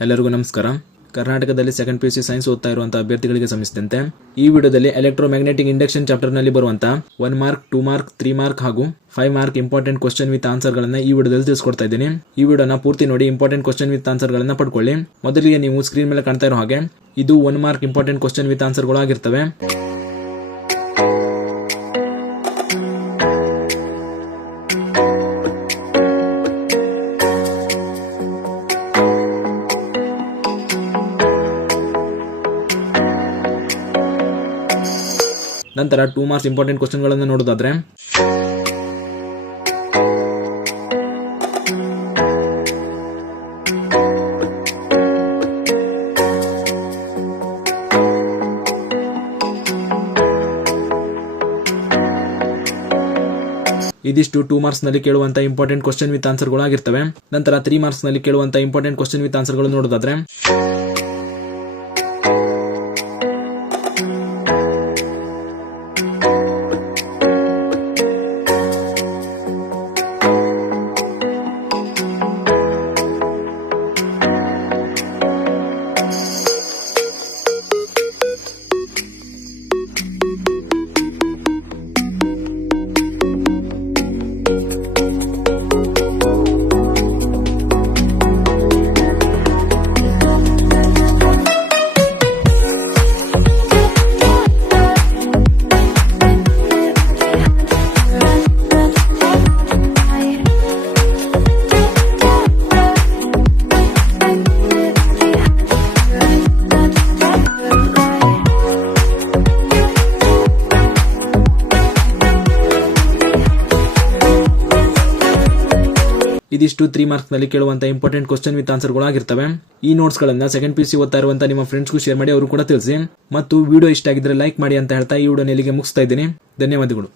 ಎಲ್ಲರಿಗೂ ನಮಸ್ಕಾರ. ಕರ್ನಾಟಕದಲ್ಲಿ ಸೆಕೆಂಡ್ PUC ಸೈನ್ಸ್ ಓದ್ತಾ ಇರುವಂತಹ ಅಭ್ಯರ್ಥಿಗಳಿಗೆ ಸಂಬಂಧಿಸಿದಂತೆ ಈ ವಿಡಿಯೋದಲ್ಲಿ ಎಲೆಕ್ಟ್ರೋಮ್ಯಾಗ್ನೆಟಿಕ್ ಇಂಡಕ್ಷನ್ ಚಾಪ್ಟರ್ ನಲ್ಲಿ ಬರುವಂತಹ 1 ಮಾರ್ಕ್, 2 ಮಾರ್ಕ್, 3 ಮಾರ್ಕ್ ಹಾಗೂ 5 mark important question with answer ಗಳನ್ನ ಈ ವಿಡಿಯೋದಲ್ಲಿ ತಿಳಿಸ್ಕೊಡ್ತಾ ಇದ್ದೀನಿ. ಈ ವಿಡಿಯೋನ ಪೂರ್ತಿ ನೋಡಿ ಇಂಪಾರ್ಟೆಂಟ್ ಕ್ವಶನ್ ವಿತ್ ಆನ್ಸರ್ ಗಳನ್ನ ಪಡ್ಕೊಳ್ಳಿ. ಮೊದಲಿಗೆ ನೀವು ಸ್ಕ್ರೀನ್ ಮೇಲೆ ಕಾಣ್ತಾ ಇರೋ ಹಾಗೆ ಇದು 1 mark important question with answer ಗಳು ಆಗಿರ್ತವೆ. ನಂತರ 2 ಮಾರ್ಕ್ಸ್ ಇಂಪಾರ್ಟೆಂಟ್ ಕ್ವಶನ್ ಗಳನ್ನು ನೋಡೋದಾದ್ರೆ ಇದಿಷ್ಟು 2 ಮಾರ್ಕ್ಸ್ ನಲ್ಲಿ ಕೇಳುವಂತ ಇಂಪಾರ್ಟೆಂಟ್ ಕ್ವಶನ್ ವಿತ್ ಆನ್ಸರ್ ಗಳು ಆಗಿರ್ತವೆ. ನಂತರ 3 ಮಾರ್ಕ್ಸ್ ನಲ್ಲಿ ಕೇಳುವಂತ ಇಂಪಾರ್ಟೆಂಟ್ ಕ್ವಶನ್ ವಿತ್ ಆನ್ಸರ್ ಗಳು ನೋಡೋದಾದ್ರೆ ಇದಿಷ್ಟು 3 ಮಾರ್ಕ್ಸ್ ನಲ್ಲಿ ಕೇಳುವಂತ ಇಂಪಾರ್ಟೆಂಟ್ ಕ್ವಶನ್ ವಿತ್ ಆನ್ಸರ್ ಗಳು ಆಗಿರ್ತವೆ. ಈ ನೋಟ್ಸ್ ಗಳನ್ನ ಸೆಕೆಂಡ್ PUC ಓದ್ತಾ ಇರುವಂತ ನಿಮ್ಮ ಫ್ರೆಂಡ್ಸ್ಗೂ ಶೇರ್ ಮಾಡಿ, ಅವರು ಕೂಡ ತಿಳಿಸಿ. ಮತ್ತು ವಿಡಿಯೋ ಇಷ್ಟ ಆಗಿದ್ರೆ ಲೈಕ್ ಮಾಡಿ ಅಂತ ಹೇಳ್ತಾ ಈ ವಿಡಿಯೋನ ಇಲ್ಲಿಗೆ ಮುಗಿಸ್ತಾ ಇದ್ದೀನಿ. ಧನ್ಯವಾದಗಳು.